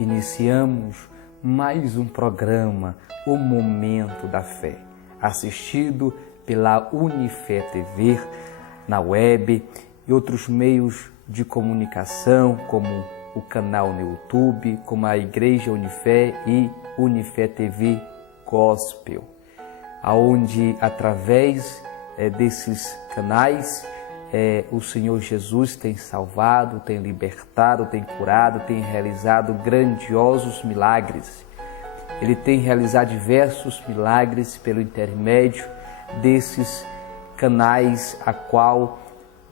iniciamos mais um programa, O Momento da Fé, assistido pela Unifé TV, na web e outros meios de comunicação, como o canal no YouTube, como a Igreja Unifé e Unifé TV Gospel, aonde através desses canais o Senhor Jesus tem salvado, tem libertado, tem curado, tem realizado grandiosos milagres. Ele tem realizado diversos milagres pelo intermédio desses canais, a qual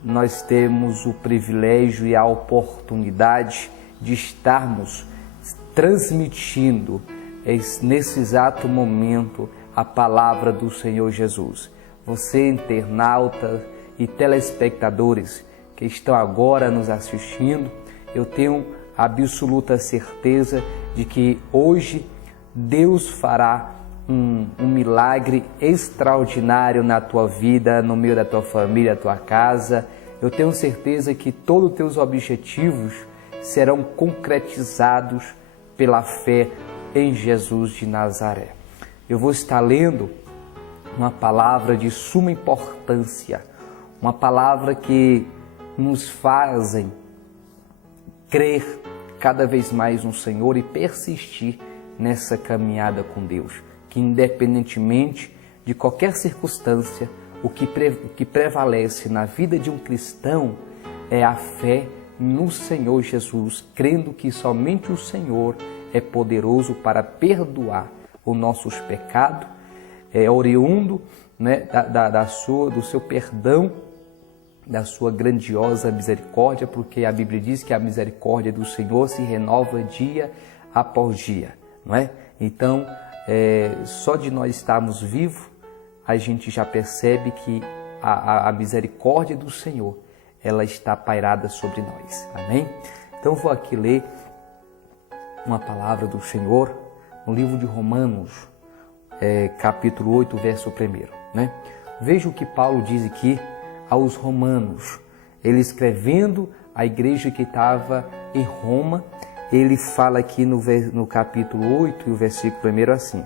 nós temos o privilégio e a oportunidade de estarmos transmitindo nesse exato momento a palavra do Senhor Jesus. Você, internauta e telespectadores que estão agora nos assistindo, eu tenho absoluta certeza de que hoje Deus fará um milagre extraordinário na tua vida, no meio da tua família, da tua casa. Eu tenho certeza que todos os teus objetivos serão concretizados pela fé em Jesus de Nazaré. Eu vou estar lendo uma palavra de suma importância, uma palavra que nos fazem crer cada vez mais no Senhor e persistir nessa caminhada com Deus, que independentemente de qualquer circunstância, o que prevalece na vida de um cristão é a fé no Senhor Jesus, crendo que somente o Senhor é poderoso para perdoar os nossos pecados, oriundo, né, do seu perdão, da sua grandiosa misericórdia, porque a Bíblia diz que a misericórdia do Senhor se renova dia após dia, não é? Então, só de nós estarmos vivos, a gente já percebe que a misericórdia do Senhor, ela está pairada sobre nós, amém? Então, vou aqui ler uma palavra do Senhor no livro de Romanos, capítulo 8, verso 1, né? Veja o que Paulo diz aqui aos romanos, ele escrevendo à igreja que estava em Roma. Ele fala aqui no capítulo 8 e o versículo 1 assim: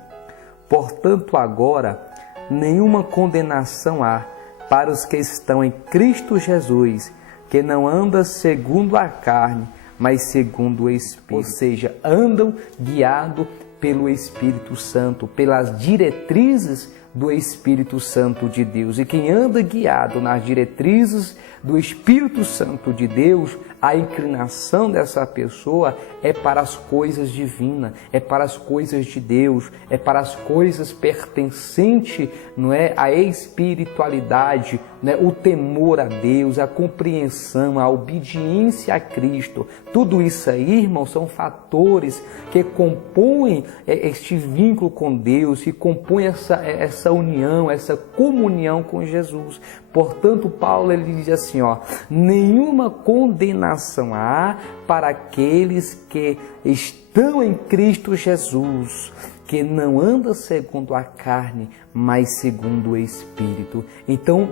portanto agora nenhuma condenação há para os que estão em Cristo Jesus, que não andam segundo a carne, mas segundo o Espírito. Ou seja, andam guiados pelo Espírito Santo, pelas diretrizes do Espírito Santo de Deus. E quem anda guiado nas diretrizes do Espírito Santo de Deus, a inclinação dessa pessoa é para as coisas divinas, é para as coisas de Deus, é para as coisas pertencentes, não é, à espiritualidade, né, o temor a Deus, a compreensão, a obediência a Cristo. Tudo isso aí, irmãos, são fatores que compõem este vínculo com Deus, que compõem essa união, essa comunhão com Jesus. Portanto, Paulo ele diz assim, nenhuma condenação há para aqueles que estão em Cristo Jesus, que não anda segundo a carne, mas segundo o Espírito. Então,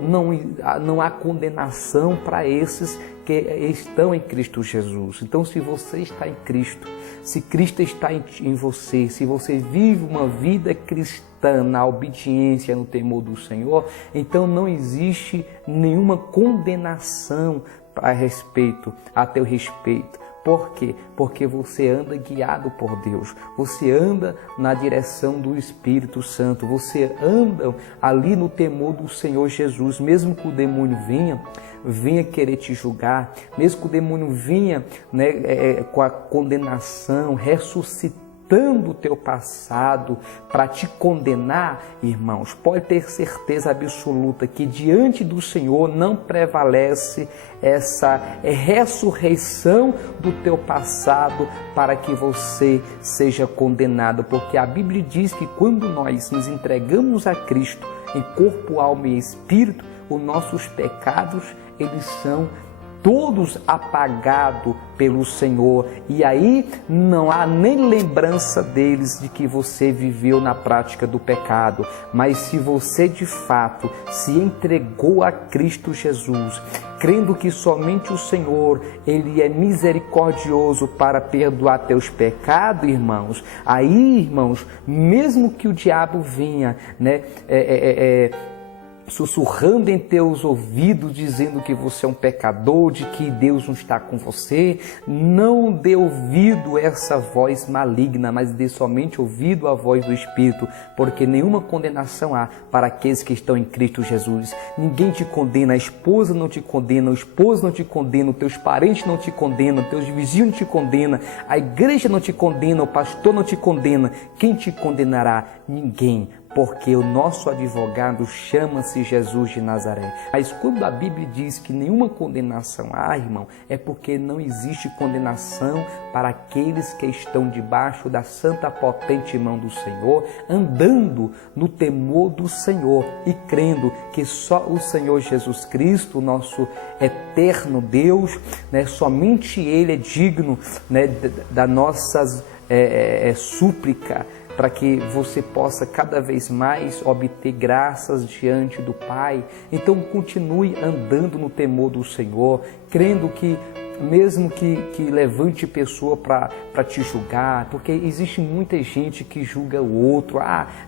não há condenação para esses que estão em Cristo Jesus. Então, se você está em Cristo, se Cristo está em você, se você vive uma vida cristã na obediência, no temor do Senhor, então não existe nenhuma condenação a teu respeito. Por quê? Porque você anda guiado por Deus, você anda na direção do Espírito Santo, você anda ali no temor do Senhor Jesus. Mesmo que o demônio venha querer te julgar, mesmo que o demônio venha, né, com a condenação, ressuscitando o teu passado para te condenar, irmãos, pode ter certeza absoluta que diante do Senhor não prevalece essa ressurreição do teu passado para que você seja condenado, porque a Bíblia diz que quando nós nos entregamos a Cristo em corpo, alma e espírito, os nossos pecados, eles são todos apagados pelo Senhor, e aí não há nem lembrança deles de que você viveu na prática do pecado. Mas se você de fato se entregou a Cristo Jesus, crendo que somente o Senhor, Ele é misericordioso para perdoar teus pecados, irmãos, aí, irmãos, mesmo que o diabo venha, sussurrando em teus ouvidos, dizendo que você é um pecador, de que Deus não está com você, não dê ouvido a essa voz maligna, mas dê somente ouvido à voz do Espírito, porque nenhuma condenação há para aqueles que estão em Cristo Jesus. Ninguém te condena, a esposa não te condena, o esposo não te condena, teus parentes não te condenam, teus vizinhos não te condenam, a igreja não te condena, o pastor não te condena. Quem te condenará? Ninguém. Porque o nosso advogado chama-se Jesus de Nazaré. Mas quando a Bíblia diz que nenhuma condenação há, irmão, é porque não existe condenação para aqueles que estão debaixo da santa potente mão do Senhor, andando no temor do Senhor e crendo que só o Senhor Jesus Cristo, o nosso eterno Deus, somente Ele é digno da nossas súplica, para que você possa cada vez mais obter graças diante do Pai. Então continue andando no temor do Senhor, crendo que mesmo que levante pessoa para te julgar, porque existe muita gente que julga o outro.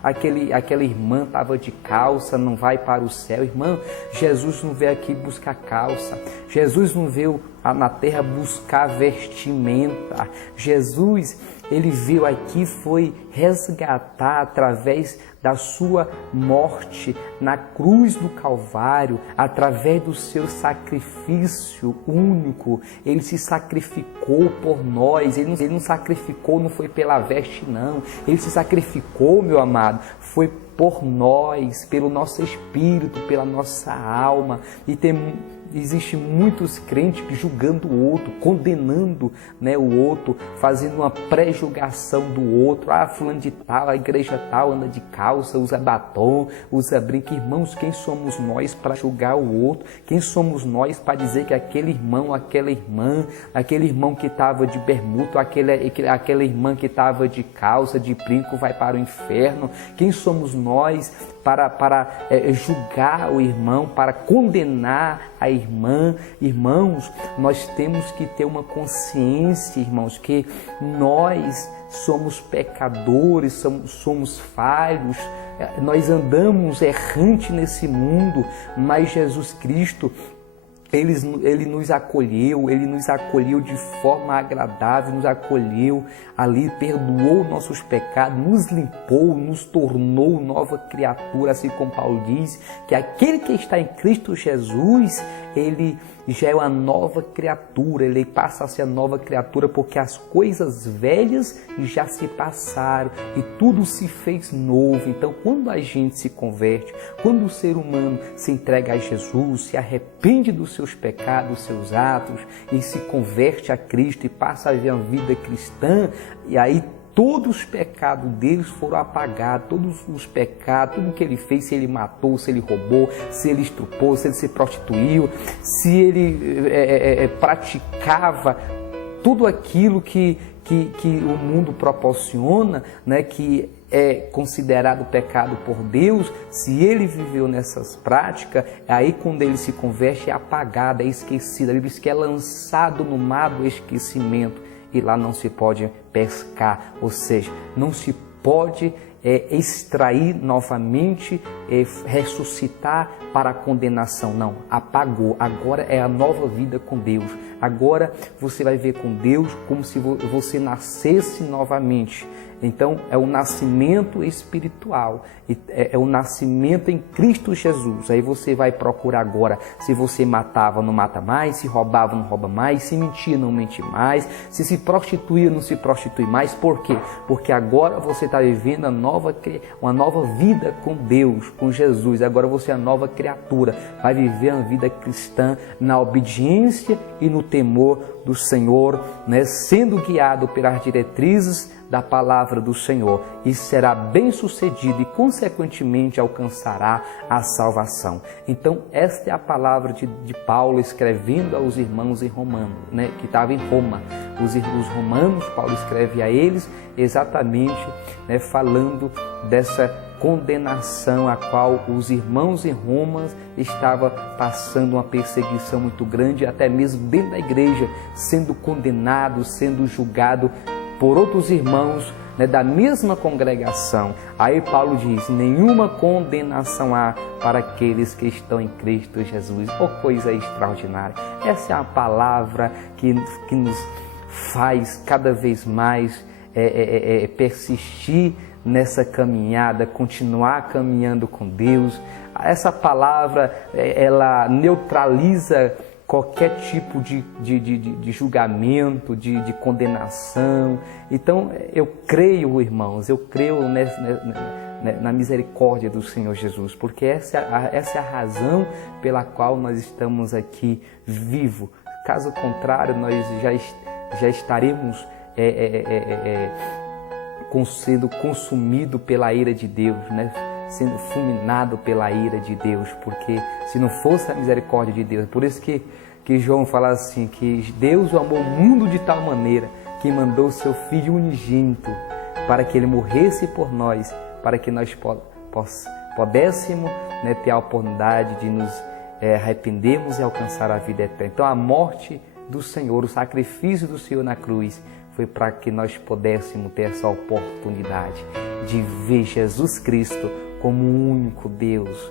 Aquela irmã estava de calça, não vai para o céu. Irmã, Jesus não veio aqui buscar calça, Jesus não veio na terra buscar vestimenta. Jesus, Ele veio aqui, foi resgatar através da sua morte na cruz do Calvário, através do seu sacrifício único. Ele se sacrificou por nós. Ele não sacrificou, não foi pela veste, não. Ele se sacrificou, meu amado, foi por nós, pelo nosso espírito, pela nossa alma. E existe muitos crentes julgando o outro, condenando o outro, fazendo uma pré-julgação do outro. Fulano de tal, a igreja tal anda de calça, usa batom, usa brinco. Irmãos, quem somos nós para julgar o outro? Quem somos nós para dizer que aquele irmão, aquele irmão que estava de bermuda, aquela irmã que estava de calça, de brinco, vai para o inferno? Quem somos nós para julgar o irmão, para condenar a irmã? Irmãos, nós temos que ter uma consciência, irmãos, que nós somos pecadores, somos falhos, nós andamos errante nesse mundo, mas Jesus Cristo, Ele nos acolheu de forma agradável, nos acolheu ali, perdoou nossos pecados, nos limpou, nos tornou nova criatura, assim como Paulo diz, que aquele que está em Cristo Jesus, ele já é uma nova criatura, ele passa a ser a nova criatura, porque as coisas velhas já se passaram e tudo se fez novo. Então, quando a gente se converte, quando o ser humano se entrega a Jesus, se arrepende dos seus pecados, dos seus atos, e se converte a Cristo e passa a viver uma vida cristã, e aí todos os pecados deles foram apagados, todos os pecados, tudo que ele fez, se ele matou, se ele roubou, se ele estuprou, se ele se prostituiu, se ele praticava tudo aquilo que o mundo proporciona, que é considerado pecado por Deus, se ele viveu nessas práticas, aí quando ele se converte é apagado, é esquecido. A Bíblia diz que é lançado no mar do esquecimento, e lá não se pode pescar, ou seja, não se pode extrair novamente, ressuscitar para a condenação. Não, apagou. Agora é a nova vida com Deus. Agora você vai ver com Deus como se você nascesse novamente. Então é o nascimento espiritual, é o nascimento em Cristo Jesus. Aí você vai procurar agora, se você matava, não mata mais, se roubava, não rouba mais, se mentia, não mente mais, se prostituía, não se prostitui mais. Por quê? Porque agora você está vivendo a nova uma nova vida com Deus, com Jesus. Agora você é a nova criatura, vai viver uma vida cristã na obediência e no temor do Senhor, né? Sendo guiado pelas diretrizes da palavra do Senhor, e será bem sucedido e consequentemente alcançará a salvação. Então esta é a palavra de Paulo escrevendo aos irmãos em Romano, né, que estavam em Roma. Os romanos, Paulo escreve a eles exatamente, né, falando dessa condenação a qual os irmãos em Roma estavam passando, uma perseguição muito grande, até mesmo dentro da igreja, sendo condenado, sendo julgado por outros irmãos, né, da mesma congregação. Aí Paulo diz: nenhuma condenação há para aqueles que estão em Cristo Jesus. Oh, coisa extraordinária! Essa é a palavra que nos faz cada vez mais persistir nessa caminhada, continuar caminhando com Deus. Essa palavra, ela neutraliza qualquer tipo de julgamento, de condenação. Então, eu creio, irmãos, eu creio na misericórdia do Senhor Jesus, porque essa é a razão pela qual nós estamos aqui vivos. Caso contrário, nós já estaremos sendo consumido pela ira de Deus, né? Sendo fulminado pela ira de Deus, porque se não fosse a misericórdia de Deus, por isso que João fala assim, que Deus amou o mundo de tal maneira que mandou o seu Filho unigênito para que ele morresse por nós, para que nós pudéssemos, né, ter a oportunidade de nos arrependermos e alcançar a vida eterna. Então a morte do Senhor, o sacrifício do Senhor na cruz, foi para que nós pudéssemos ter essa oportunidade de ver Jesus Cristo como o único Deus,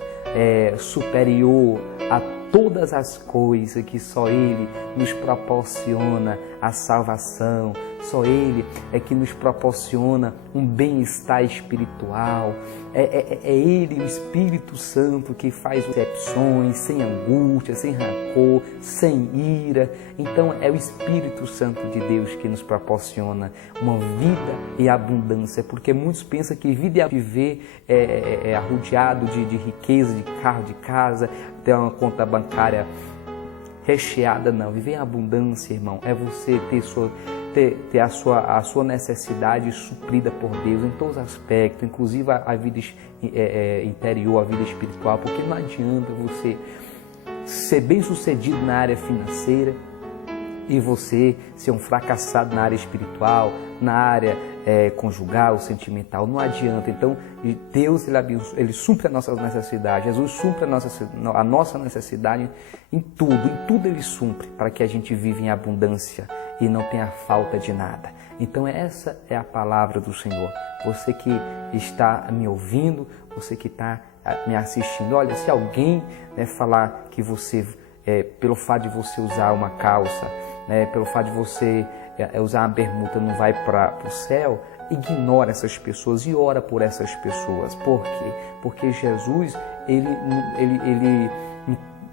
superior a todas as coisas, que só Ele nos proporciona a salvação, só Ele é que nos proporciona um bem-estar espiritual. É Ele, o Espírito Santo, que faz excepções, sem angústia, sem rancor, sem ira. Então é o Espírito Santo de Deus que nos proporciona uma vida e abundância, porque muitos pensam que vida é viver arrodeado de riqueza, de carro, de casa, ter uma conta bancária recheada. Não, viver em abundância, irmão, é você ter a sua necessidade suprida por Deus em todos os aspectos, inclusive a vida interior, a vida espiritual, porque não adianta você ser bem sucedido na área financeira e você ser um fracassado na área espiritual, na área conjugal, sentimental. Não adianta. Então Deus ele supre a nossa necessidade, Jesus supre a nossa necessidade em tudo Ele supre, para que a gente viva em abundância e não tenha falta de nada. Então essa é a palavra do Senhor. Você que está me ouvindo, você que está me assistindo, olha, se alguém, né, falar que você, pelo fato de você usar uma calça, né, pelo fato de você usar uma bermuda, não vai para o céu, ignora essas pessoas e ora por essas pessoas. Por quê? Porque Jesus, ele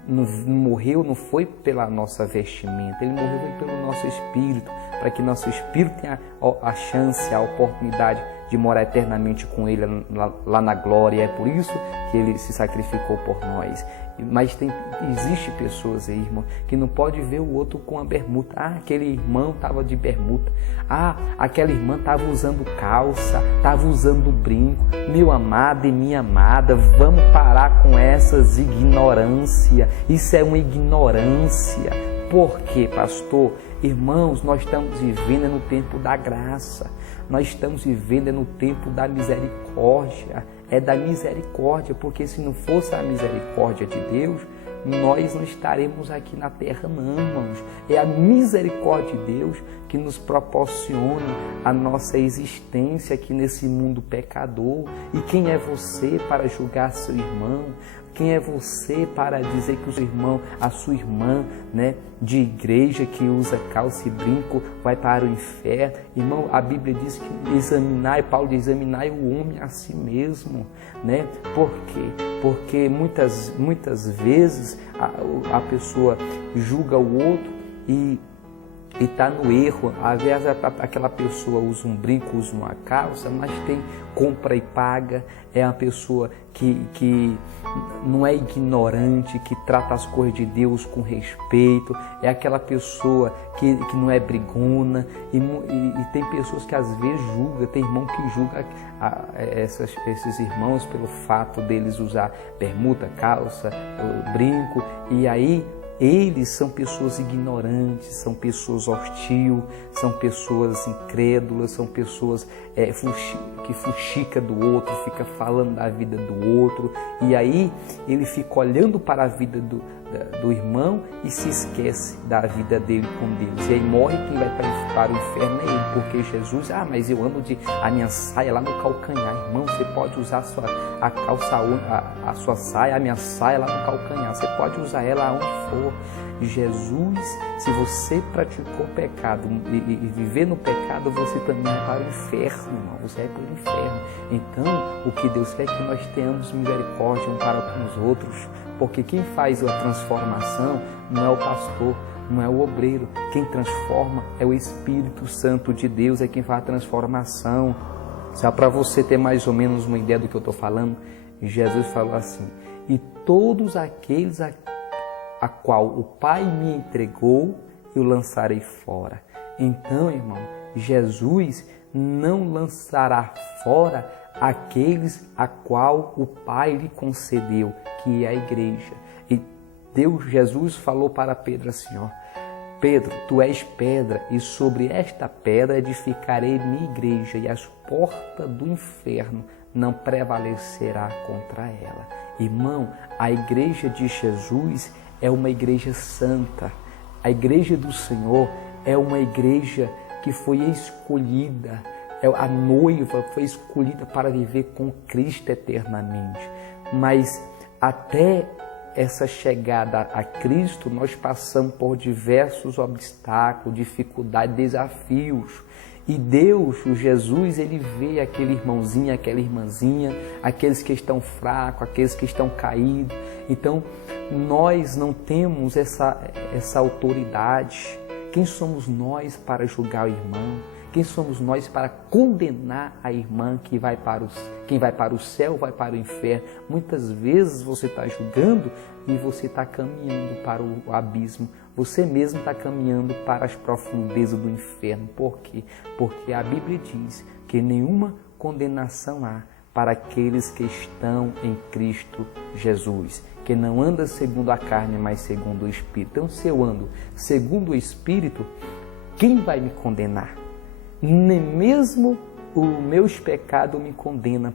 não morreu, não foi pela nossa vestimenta, Ele morreu pelo nosso espírito, para que nosso espírito tenha a chance, a oportunidade de morar eternamente com Ele lá na glória. É por isso que Ele se sacrificou por nós. Mas existe pessoas aí, irmão, que não pode ver o outro com a bermuda. Ah, aquele irmão estava de bermuda. Ah, aquela irmã estava usando calça, estava usando brinco. Meu amado e minha amada, vamos parar com essas ignorâncias. Isso é uma ignorância. Por quê, pastor? Irmãos, nós estamos vivendo no tempo da graça. Nós estamos vivendo no tempo da misericórdia. É da misericórdia, porque se não fosse a misericórdia de Deus, nós não estaremos aqui na terra, não, irmãos. É a misericórdia de Deus que nos proporciona a nossa existência aqui nesse mundo pecador. E quem é você para julgar seu irmão? Quem é você para dizer que o seu irmão, a sua irmã, né, de igreja que usa calça e brinco vai para o inferno? Irmão, a Bíblia diz que Paulo diz, examinai o homem a si mesmo, né? Por quê? Porque muitas vezes a pessoa julga o outro e e está no erro. Às vezes aquela pessoa usa um brinco, usa uma calça, mas compra e paga. É uma pessoa que não é ignorante, que trata as coisas de Deus com respeito. É aquela pessoa que não é brigona. E tem pessoas que às vezes julgam, tem irmão que julga esses irmãos pelo fato deles usar bermuda, calça, brinco. E aí eles são pessoas ignorantes, são pessoas hostis, são pessoas incrédulas, são pessoas que fuxica do outro, fica falando da vida do outro. E aí ele fica olhando para a vida do irmão e se esquece da vida dele com Deus. E aí morre, quem vai para o inferno é ele, porque Jesus, mas eu ando a minha saia lá no calcanhar. Irmão, você pode usar a sua saia, a minha saia lá no calcanhar, você pode usar ela aonde for. Jesus, se você praticou pecado e viver no pecado, você também vai para o inferno, irmão. Você vai para o inferno. Então, o que Deus quer é que nós tenhamos misericórdia um para com os outros, porque quem faz a transformação não é o pastor, não é o obreiro. Quem transforma é o Espírito Santo de Deus, é quem faz a transformação. Só para você ter mais ou menos uma ideia do que eu estou falando, Jesus falou assim: e todos aqueles a qual o Pai me entregou, eu lançarei fora. Então, irmão, Jesus não lançará fora aqueles a qual o Pai lhe concedeu, que é a igreja. E Jesus falou para Pedro assim, Pedro, tu és pedra, e sobre esta pedra edificarei minha igreja, e as portas do inferno não prevalecerá contra ela. Irmão, a igreja de Jesus é uma igreja santa. A igreja do Senhor é uma igreja que foi escolhida, a noiva foi escolhida para viver com Cristo eternamente. Mas até essa chegada a Cristo, nós passamos por diversos obstáculos, dificuldades, desafios. E Deus, o Jesus, ele vê aquele irmãozinho, aquela irmãzinha, aqueles que estão fracos, aqueles que estão caídos. Então, nós não temos essa autoridade. Quem somos nós para julgar o irmão? Quem somos nós para condenar a irmã quem vai para o céu, vai para o inferno? Muitas vezes você está julgando e você está caminhando para o abismo. Você mesmo está caminhando para as profundezas do inferno. Por quê? Porque a Bíblia diz que nenhuma condenação há para aqueles que estão em Cristo Jesus, que não anda segundo a carne, mas segundo o Espírito. Então, se eu ando segundo o Espírito, quem vai me condenar? Nem mesmo os meus pecados me condenam,